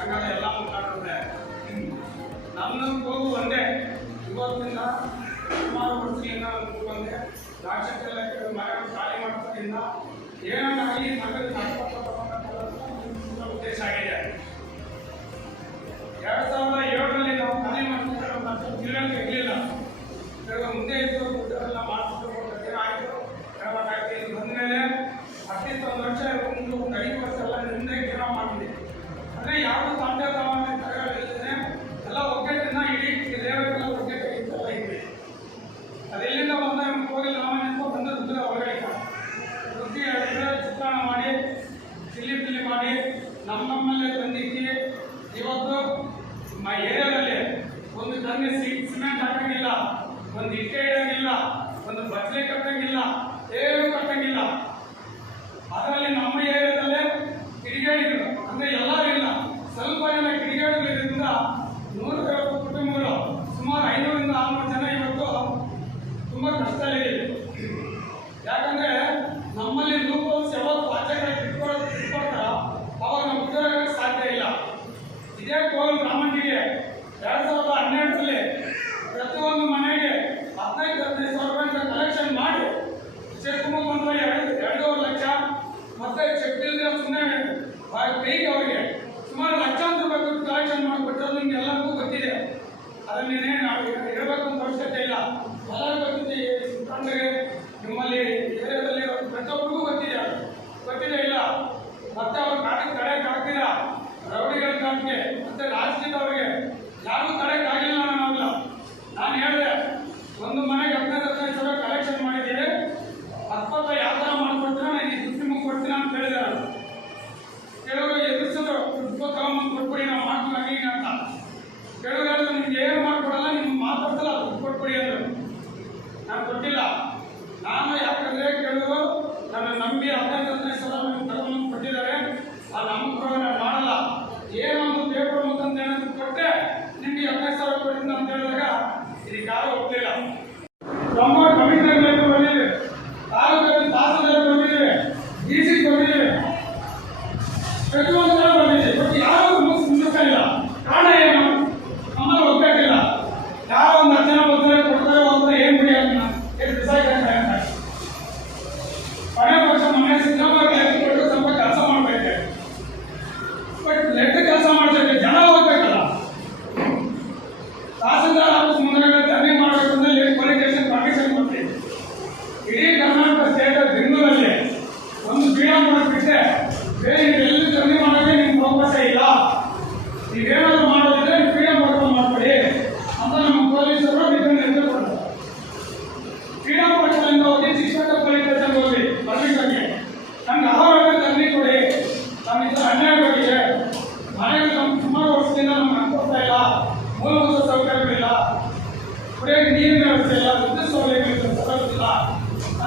ಸಂಘದ ಎಲ್ಲ ಮುಖಂಡರೇ ನಮ್ಮ ಕೂಗು ಒಂದೇ. ಇವತ್ತಿನ ಸುಮಾರು ವರ್ಷದಿಂದ ನಾನು ಕೂಗು ಒಂದೇ. ರಾಜ್ಯಕ್ಕೆ ಖಾಲಿ ಮಾಡೋದ್ರಿಂದ ಏನಾಗಲಿ ಸಂಘದ ನಮ್ಮಮ್ಮಲ್ಲೇ ತಂದಿಕ್ಕೆ ಇವತ್ತು ನಮ್ಮ ಏರಿಯಾದಲ್ಲಿ ಒಂದು ತಂದೆ ಸಿಮೆಂಟ್ ಹಾಕೋಂಗಿಲ್ಲ ಒಂದು ಇಟ್ಟೆ ಇಡಂಗಿಲ್ಲ. ఎంపీ అబ్బాయి ಇದೇ ಇಡೀ ಕರ್ನಾಟಕ ಸ್ಟೇಟಸ್ ಹಿಂದೂರಲ್ಲಿ ಒಂದು ಬೀಡ ಮಾಡಿಬಿಟ್ಟೆ ಬೇರೆ ಎಲ್ಲಿ ಕಮ್ಮಿ ಮಾಡೋದೇ ನಿಮ್ಗೆ ಅವಕಾಶ ಇಲ್ಲ. ನೀವೇನಾದ್ರು ಮಾಡೋದಿದ್ರೆ ಫ್ರೀಡಮ್ ಮಾಡ್ಕೊಂಡು ಮಾಡ್ಕೊಳ್ಳಿ ಅಂತ ನಮ್ಮ ಪೊಲೀಸರು ಇದನ್ನು ಎದುರುಕೊಡ್ತಾರೆ ಫ್ರೀಡಮ್ ವರ್ಕ್ಗಳಿಂದ ಹೋಗಿ ಶಿಕ್ಷಕ ಪೊಲೀಸರಿಂದ ಹೋಗಿ ಪರ್ಮಿಷನ್ಗೆ. ನಂಗೆ ಆವಾಗ ತಂದಿ ಕೊಡಿ. ನಮ್ಮಿಂದ ಅನ್ಯಾಯ ಆಗಿದೆ ಮನೆಗೆ ನಮ್ಮ ಸುಮಾರು ವರ್ಷದಿಂದ ನಮ್ಗೆ ಕೊಡ್ತಾ ಇಲ್ಲ. ಮೂಲಭೂತ ಸೌಕರ್ಯಗಳಿಲ್ಲ. ಕುಡಿಯೋಕೆ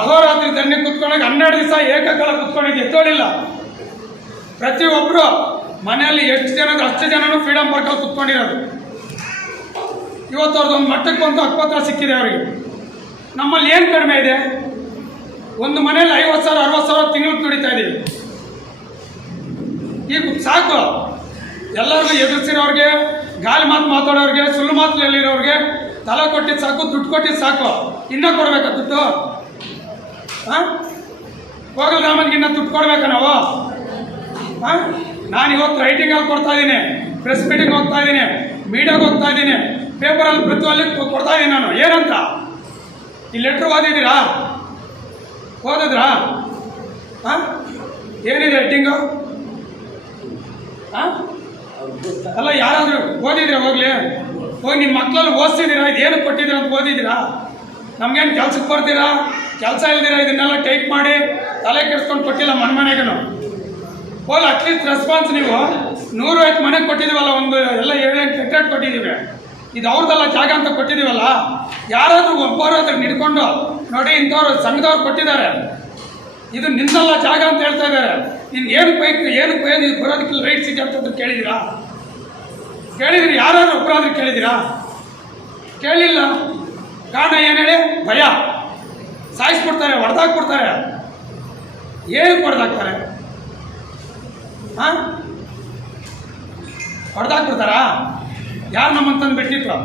ಅಹೋರಾತ್ರಿ ದಂಡಿ ಕುತ್ಕೊಂಡಾಗ ಹನ್ನೆರಡು ದಿವಸ ಏಕಕಾಲ ಕುತ್ಕೊಂಡಾಗ ಎತ್ತೋಳಿಲ್ಲ ಪ್ರತಿಯೊಬ್ಬರು ಮನೆಯಲ್ಲಿ ಎಷ್ಟು ಜನ ಅಷ್ಟು ಜನನು ಫ್ರೀಡಮ್ ವರ್ಕಲ್ಲಿ ಕುತ್ಕೊಂಡಿರೋದು. ಇವತ್ತು ಅವ್ರದ್ದೊಂದು ಮಟ್ಟಕ್ಕೆ ಬಂದು ಹತ್ತು ಸಿಕ್ಕಿದೆ ಅವರಿಗೆ. ನಮ್ಮಲ್ಲಿ ಏನು ಕಡಿಮೆ ಇದೆ? ಒಂದು ಮನೇಲಿ ಐವತ್ತು ಸಾವಿರ, ಅರವತ್ತು ಸಾವಿರ ತಿಂಗಳು ದುಡಿತಾ ಇದ್ದೀವಿ ಈಗ ಸಾಕು. ಎಲ್ಲರಿಗೂ ಎದುರಿಸಿರೋರಿಗೆ, ಗಾಲಿ ಮಾತು ಮಾತಾಡೋರಿಗೆ, ಸುಳ್ಳು ಮಾತು ಹೇಳಿರೋರಿಗೆ ತಲೆ ಕೊಟ್ಟಿದ್ದು ಸಾಕು, ದುಡ್ಡು ಕೊಟ್ಟಿದ್ದು ಸಾಕು. ಇನ್ನೂ ಕೊಡಬೇಕಾ ದುಡ್ಡು? ಹಾಂ ಹೋಗಲ್ ರಾಮನ್ಗೆ ದುಡ್ಡು ಕೊಡ್ಬೇಕಾ ನಾವು. ಹಾಂ ನಾನು ಇವತ್ತು ರೈಟಿಂಗಲ್ಲಿ ಕೊಡ್ತಾ ಇದ್ದೀನಿ ಪ್ರೆಸ್ ಮೀಟಿಂಗ್ ಹೋಗ್ತಾ ಇದ್ದೀನಿ ಮೀಡಿಯಾಗೆ ಹೋಗ್ತಾ ಇದ್ದೀನಿ ಪೇಪರಲ್ಲಿ ಪ್ರತಿಯಲ್ಲಿ ಕೊಡ್ತಾ ಇದ್ದೀನಿ ನಾನು. ಏನಂತ? ಈ ಲೆಟ್ರ್ ಓದಿದ್ದೀರಾ? ಓದಿದ್ರಾ? ಹಾಂ ಏನಿದೆ ರೈಟಿಂಗು ಹಾಂ ಅಲ್ಲ, ಯಾರಾದರೂ ಓದಿದ್ರೆ ಹೋಗ್ಲಿ? ಹೋಗಿ ನಿಮ್ಮ ಮಕ್ಕಳಲ್ಲಿ ಓದಿಸಿದ್ದೀರಾ? ಇದು ಏನು ಕೊಟ್ಟಿದ್ದೀರಾ ಅಂತ ಓದಿದ್ದೀರಾ? ನಮ್ಗೇನು ಕೆಲ್ಸಕ್ಕೆ ಬರ್ತೀರಾ? ಕೆಲಸ ಇಲ್ದಿರಾ ಇದನ್ನೆಲ್ಲ ಟೈಪ್ ಮಾಡಿ ತಲೆ ಕೆಡಿಸ್ಕೊಂಡು ಕೊಟ್ಟಿಲ್ಲ ಮನೆ ಮನೆಗೂ ಓಲ್ ಅಟ್ಲೀಸ್ಟ್ ರೆಸ್ಪಾನ್ಸ್ ನೀವು ನೂರು ಐದು ಮನೆಗೆ ಕೊಟ್ಟಿದ್ದೀವಲ್ಲ ಒಂದು ಎಲ್ಲ ಏಳೆಂಟು ಎಕರೆಟ್ ಕೊಟ್ಟಿದ್ದೀವಿ ಇದು ಅವ್ರದ್ದೆಲ್ಲ ಜಾಗ ಅಂತ ಕೊಟ್ಟಿದ್ದೀವಲ್ಲ ಯಾರಾದರೂ ಒಬ್ಬರಾದ್ರೂ ನಿಡ್ಕೊಂಡು ನೋಡಿ ಇಂಥವ್ರು ಸಂಘದವ್ರು ಕೊಟ್ಟಿದ್ದಾರೆ. ಇದು ನಿನ್ನೆಲ್ಲ ಜಾಗ ಅಂತ ಹೇಳ್ತಾ ಇದ್ದಾರೆ. ನಿನ್ಗೆ ಏನು ಬೈಕ್ ಏನು ಬೇಕು ನೀವು ಬರೋದಕ್ಕಿಲ್ಲ, ರೈಟ್ ಸಿಟಿ ಅಂತ ಕೇಳಿದ್ದೀರಾ ಕೇಳಿದ್ರಿ? ಯಾರು ಒಬ್ಬರಾದ್ರೂ ಕೇಳಿದ್ದೀರಾ ಕೇಳಿಲ್ಲ. ಕಾರಣ ಏನು ಹೇಳಿ? ಭಯ. ಸಾಯಿಸ್ಬಿಡ್ತಾರೆ ಹೊಡೆದಾಕ್ಬಿಡ್ತಾರೆ ಏನು ಹೊಡೆದಾಕ್ತಾರೆ ಹಾಂ? ಹೊಡೆದಾಕ್ಬಿಡ್ತಾರಾ ಯಾರು ನಮ್ಮಂತಂದು ಬಿಟ್ಟಿತ್ತು